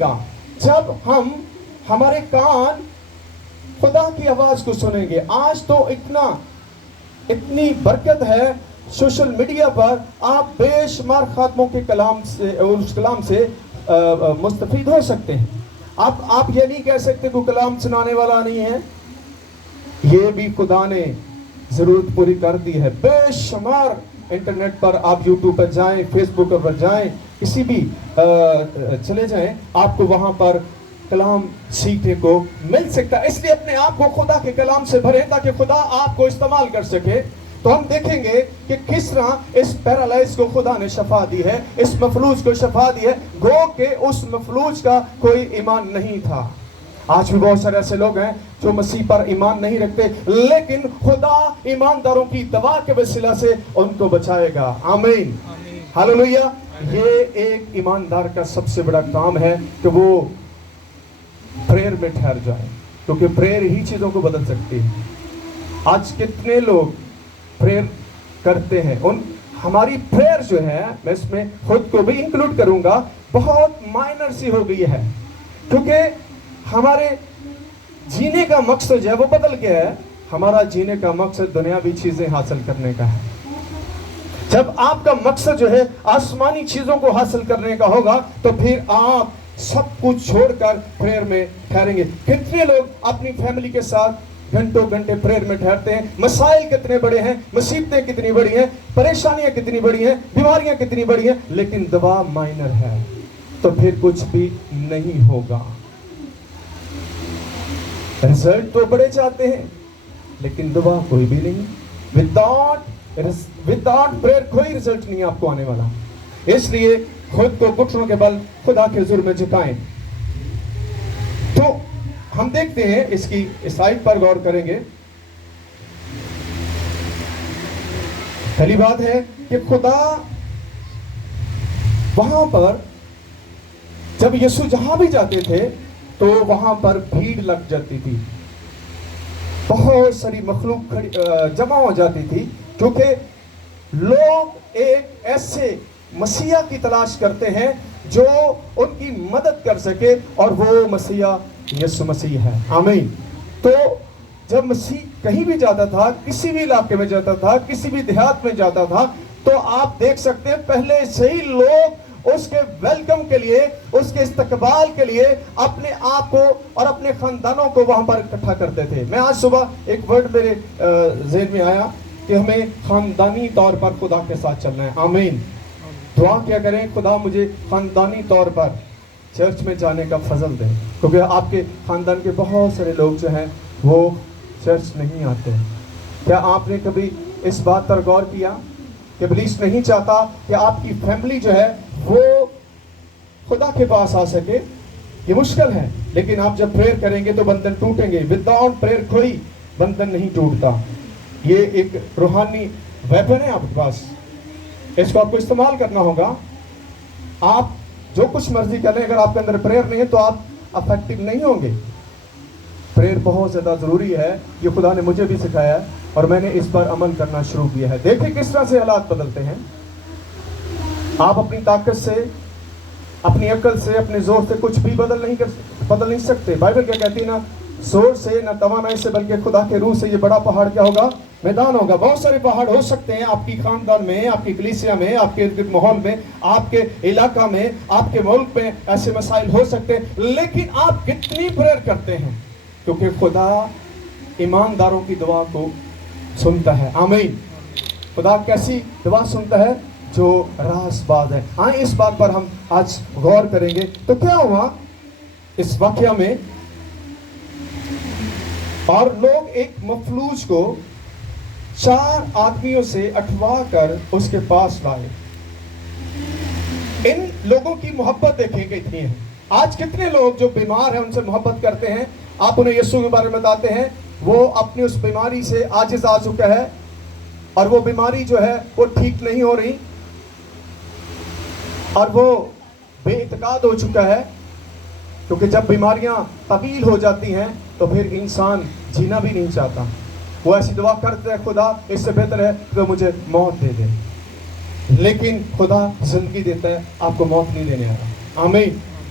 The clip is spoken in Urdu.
گا جب ہم ہمارے کان خدا کی آواز کو سنیں گے. آج تو اتنی برکت ہے سوشل میڈیا پر, آپ بے شمار خاتموں کے کلام سے اور اس کلام سے مستفید ہو سکتے ہیں. آپ یہ نہیں کہہ سکتے کہ کلام سنانے والا نہیں ہے, یہ بھی خدا نے ضرورت پوری کر دی ہے. بے شمار انٹرنیٹ پر آپ یوٹیوب پر جائیں, فیس بک پر جائیں, کسی بھی چلے جائیں, آپ کو وہاں پر کلام سیکھنے کو مل سکتا ہے. اس لیے اپنے آپ کو خدا کے کلام سے بھریں تاکہ خدا آپ کو استعمال کر سکے. تو ہم دیکھیں گے کہ کس طرح اس پیرالائز کو خدا نے شفا دی ہے, اس مفلوج کو شفا دی ہے. گو کہ اس مفلوج کا کوئی ایمان نہیں تھا. آج بھی بہت سارے ایسے لوگ ہیں جو مسیح پر ایمان نہیں رکھتے, لیکن خدا ایمانداروں کی دوا کے وسیلہ سے ان کو بچائے گا. آمین, ہاللویا. یہ ایک ایماندار کا سب سے بڑا کام ہے کہ وہ پریئر میں ٹھہر جائے, کیونکہ پریئر ہی چیزوں کو بدل سکتی ہے. آج کتنے لوگ پریئر کرتے ہیں, ہماری پریئر جو ہے, میں اس میں خود کو بھی انکلوڈ کروں گا, بہت مائنر سی ہو گئی ہے, کیونکہ ہمارے جینے کا مقصد جو ہے وہ بدل گیا ہے. ہمارا جینے کا مقصد دنیاوی چیزیں حاصل کرنے کا ہے. جب آپ کا مقصد جو ہے آسمانی چیزوں کو حاصل کرنے کا ہوگا تو پھر آپ سب کچھ چھوڑ کر پریئر میں ٹھہریں گے. کتنے لوگ اپنی فیملی کے ساتھ گھنٹوں گھنٹے پریئر میں ٹھہرتے ہیں, مسائل کتنے بڑے ہیں, مصیبتیں کتنی بڑی ہیں, پریشانیاں کتنی بڑی ہیں, بیماریاں کتنی بڑی ہیں, لیکن دعا مائنر ہے تو پھر کچھ بھی نہیں ہوگا. رزلٹ تو بڑے چاہتے ہیں لیکن دعا کوئی بھی نہیں. وداؤٹ پریئر کوئی رزلٹ نہیں آپ کو آنے والا. اس لیے خود کو گھٹنوں کے بل خدا کے حضور میں جھکائیں. تو ہم دیکھتے ہیں اس کی اس آیت پر غور کریں گے. پہلی بات ہے کہ خدا وہاں پر جب یسوع جہاں بھی جاتے تھے تو وہاں پر بھیڑ لگ جاتی تھی, بہت ساری مخلوق جمع ہو جاتی تھی, کیونکہ لوگ ایک ایسے مسیحا کی تلاش کرتے ہیں جو ان کی مدد کر سکے, اور وہ مسیحا یسوع مسیح ہے. آمین. تو جب مسیح کہیں بھی جاتا تھا, کسی بھی علاقے میں جاتا تھا, کسی بھی دیہات میں جاتا تھا, تو آپ دیکھ سکتے ہیں پہلے سے ہی لوگ اس کے ویلکم کے لیے, اس کے استقبال کے لیے اپنے آپ کو اور اپنے خاندانوں کو وہاں پر اکٹھا کرتے تھے. میں آج صبح ایک ورڈ میرے ذہن میں آیا کہ ہمیں خاندانی طور پر خدا کے ساتھ چلنا ہے. آمین. دعا کیا کریں, خدا مجھے خاندانی طور پر چرچ میں جانے کا فضل دے, کیونکہ آپ کے خاندان کے بہت سارے لوگ جو ہیں وہ چرچ نہیں آتے. کیا آپ نے کبھی اس بات پر غور کیا کہ ابلیس نہیں چاہتا کہ آپ کی فیملی جو ہے وہ خدا کے پاس آ سکے؟ یہ مشکل ہے, لیکن آپ جب پریئر کریں گے تو بندھن ٹوٹیں گے. وداؤٹ پریئر کوئی بندھن نہیں ٹوٹتا. یہ ایک روحانی ویپن ہے آپ کے پاس, اس کو آپ کو استعمال کرنا ہوگا. آپ جو کچھ مرضی کر لیں, اگر آپ کے اندر پریئر نہیں ہے تو آپ افیکٹو نہیں ہوں گے. پریئر بہت زیادہ ضروری ہے. یہ خدا نے مجھے بھی سکھایا ہے اور میں نے اس پر عمل کرنا شروع کیا ہے. دیکھیں کس طرح سے حالات بدلتے ہیں. آپ اپنی طاقت سے, اپنی عقل سے, اپنے زور سے کچھ بھی بدل نہیں سکتے. بائبل کیا کہتی ہے نا, زور سے نہ توانائی سے بلکہ خدا کے روح سے یہ بڑا پہاڑ کیا ہوگا, میدان ہوگا. بہت سارے پہاڑ ہو سکتے ہیں آپ کی خاندان میں, آپ کی کلیسیا میں, آپ کے ارد ماحول میں, آپ کے علاقہ میں, آپ کے ملک میں ایسے مسائل ہو سکتے ہیں, لیکن آپ کتنی پریئر کرتے ہیں, کیونکہ خدا ایمانداروں کی دعا کو سنتا ہے. آمین. خدا کیسی دعا سنتا ہے؟ جو راز باز ہے. آئیں اس بات پر ہم آج غور کریں گے. تو کیا ہوا اس واقعہ میں, اور لوگ ایک مفلوج کو 4 آدمیوں سے اٹھوا کر اس کے پاس لائے. ان لوگوں کی محبت دیکھیں کہ اتنی ہے. آج کتنے لوگ جو بیمار ہیں ان سے محبت کرتے ہیں, آپ انہیں یسوع کے بارے میں بتاتے ہیں, وہ اپنی اس بیماری سے عاجز آ چکا ہے اور وہ بیماری جو ہے وہ ٹھیک نہیں ہو رہی اور وہ بے اعتقاد ہو چکا ہے, کیونکہ جب بیماریاں طویل ہو جاتی ہیں تو پھر انسان جینا بھی نہیں چاہتا. وہ ایسی دعا کرتے ہیں, خدا اس سے بہتر ہے کہ مجھے موت دے دے, لیکن خدا زندگی دیتا ہے, آپ کو موت نہیں دینے آ رہا. آمین.